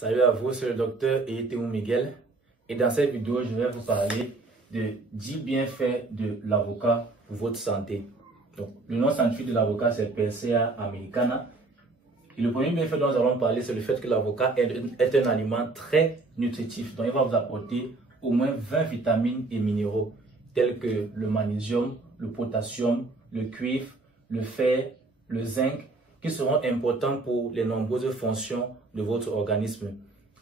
Salut à vous, c'est le docteur Eyetemu Miguel et dans cette vidéo, je vais vous parler de 10 bienfaits de l'avocat pour votre santé. Donc, le nom scientifique de l'avocat, c'est Persea americana. Et le premier bienfait dont nous allons parler, c'est le fait que l'avocat est un aliment très nutritif. Donc, il va vous apporter au moins 20 vitamines et minéraux tels que le magnésium, le potassium, le cuivre, le fer, le zinc, qui seront importants pour les nombreuses fonctions de votre organisme,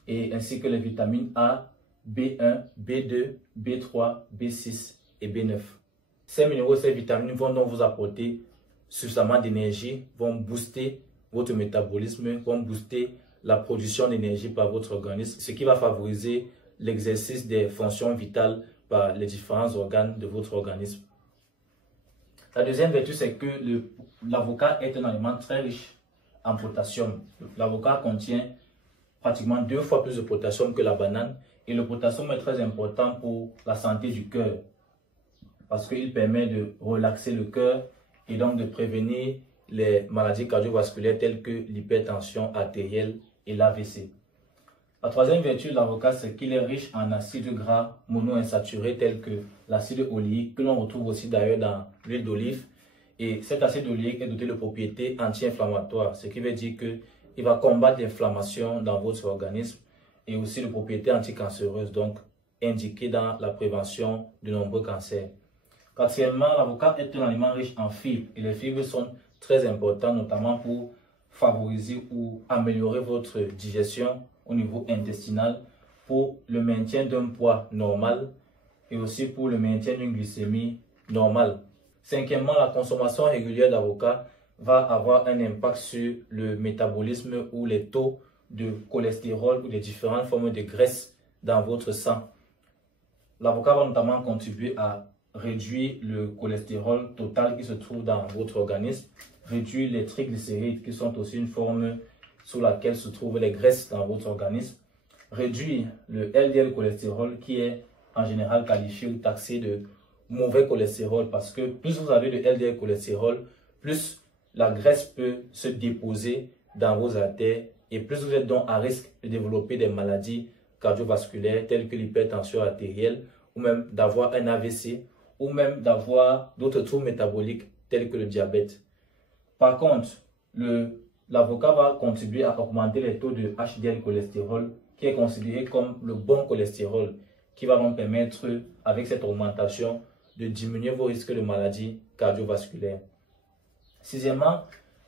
et ainsi que les vitamines A, B1, B2, B3, B6 et B9. Ces minéraux, ces vitamines vont donc vous apporter suffisamment d'énergie, vont booster votre métabolisme, vont booster la production d'énergie par votre organisme, ce qui va favoriser l'exercice des fonctions vitales par les différents organes de votre organisme. La deuxième vertu, c'est que l'avocat est un aliment très riche en potassium. L'avocat contient pratiquement 2 fois plus de potassium que la banane. Et le potassium est très important pour la santé du cœur, parce qu'il permet de relaxer le cœur et donc de prévenir les maladies cardiovasculaires telles que l'hypertension artérielle et l'AVC. La troisième vertu de l'avocat, c'est qu'il est riche en acides gras monoinsaturés tels que l'acide oléique, que l'on retrouve aussi d'ailleurs dans l'huile d'olive. Et cet acide oléique est doté de propriétés anti-inflammatoires, ce qui veut dire qu'il va combattre l'inflammation dans votre organisme, et aussi de propriétés anticancéreuses, donc indiquées dans la prévention de nombreux cancers. Quatrièmement, l'avocat est un aliment riche en fibres, et les fibres sont très importantes, notamment pour favoriser ou améliorer votre digestion au niveau intestinal, pour le maintien d'un poids normal et aussi pour le maintien d'une glycémie normale. Cinquièmement, la consommation régulière d'avocat va avoir un impact sur le métabolisme ou les taux de cholestérol ou les différentes formes de graisse dans votre sang. L'avocat va notamment contribuer à réduire le cholestérol total qui se trouve dans votre organisme, réduire les triglycérides qui sont aussi une forme sous laquelle se trouvent les graisses dans votre organisme, réduire le LDL cholestérol qui est en général qualifié ou taxé de mauvais cholestérol, parce que plus vous avez de LDL cholestérol, plus la graisse peut se déposer dans vos artères et plus vous êtes donc à risque de développer des maladies cardiovasculaires telles que l'hypertension artérielle, ou même d'avoir un AVC, ou même d'avoir d'autres troubles métaboliques tels que le diabète. Par contre, l'avocat va contribuer à augmenter les taux de HDL cholestérol, qui est considéré comme le bon cholestérol, qui va donc permettre, avec cette augmentation, de diminuer vos risques de maladies cardiovasculaires. Sixièmement,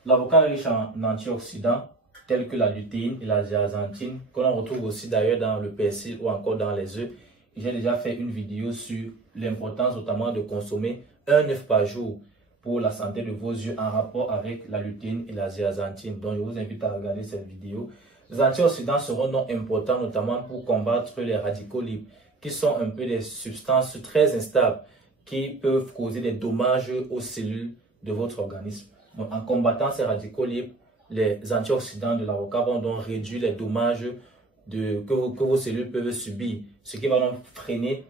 l'avocat est riche en antioxydants tels que la lutéine et la zeaxanthine, que l'on retrouve aussi d'ailleurs dans le persil ou encore dans les œufs. J'ai déjà fait une vidéo sur l'importance notamment de consommer un œuf par jour pour la santé de vos yeux en rapport avec la lutéine et la zeaxanthine. Donc je vous invite à regarder cette vidéo. Les antioxydants seront donc importants notamment pour combattre les radicaux libres, qui sont un peu des substances très instables qui peuvent causer des dommages aux cellules de votre organisme. Donc, en combattant ces radicaux libres, les antioxydants de l'avocat vont donc réduire les dommages que vos cellules peuvent subir, ce qui va donc freiner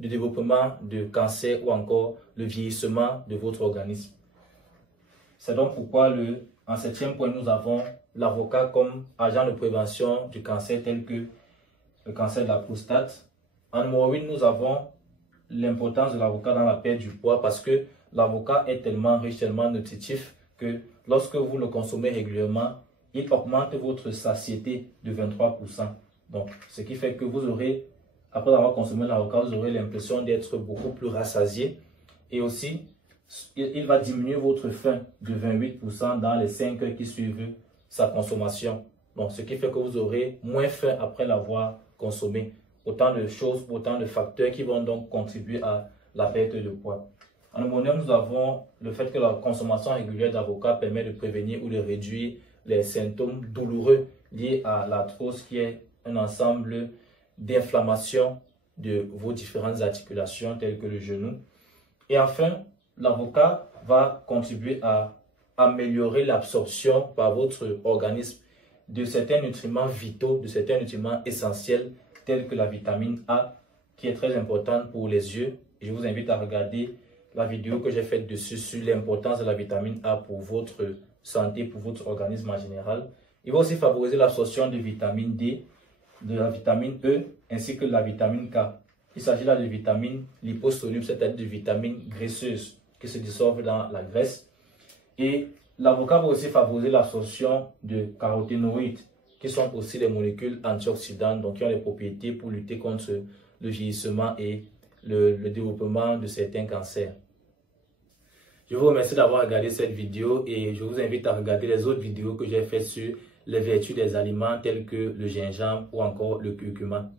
le développement de cancer ou encore le vieillissement de votre organisme. C'est donc pourquoi en 7e point, nous avons l'avocat comme agent de prévention du cancer tel que le cancer de la prostate. En numéro 8, nous avons l'importance de l'avocat dans la perte du poids, parce que l'avocat est tellement riche, tellement nutritif que lorsque vous le consommez régulièrement, il augmente votre satiété de 23%. Donc, ce qui fait que vous aurez, après avoir consommé l'avocat, vous aurez l'impression d'être beaucoup plus rassasié. Et aussi, il va diminuer votre faim de 28% dans les 5 heures qui suivent sa consommation. Donc, ce qui fait que vous aurez moins faim après l'avoir consommé. Autant de choses, autant de facteurs qui vont donc contribuer à la perte de poids. En numéro 9, nous avons le fait que la consommation régulière d'avocat permet de prévenir ou de réduire les symptômes douloureux liés à l'arthrose, qui est un ensemble d'inflammation de vos différentes articulations telles que le genou. Et enfin, l'avocat va contribuer à améliorer l'absorption par votre organisme de certains nutriments vitaux, de certains nutriments essentiels tels que la vitamine A, qui est très importante pour les yeux. Et je vous invite à regarder la vidéo que j'ai faite dessus sur l'importance de la vitamine A pour votre santé, pour votre organisme en général. Il va aussi favoriser l'absorption de vitamine D, de la vitamine E ainsi que de la vitamine K. Il s'agit là de vitamines liposolubles, c'est-à-dire de vitamines graisseuses qui se dissolvent dans la graisse. Et l'avocat va aussi favoriser l'absorption de caroténoïdes, qui sont aussi des molécules antioxydantes, donc qui ont des propriétés pour lutter contre le vieillissement et le développement de certains cancers. Je vous remercie d'avoir regardé cette vidéo et je vous invite à regarder les autres vidéos que j'ai faites sur les vertus des aliments tels que le gingembre ou encore le curcuma.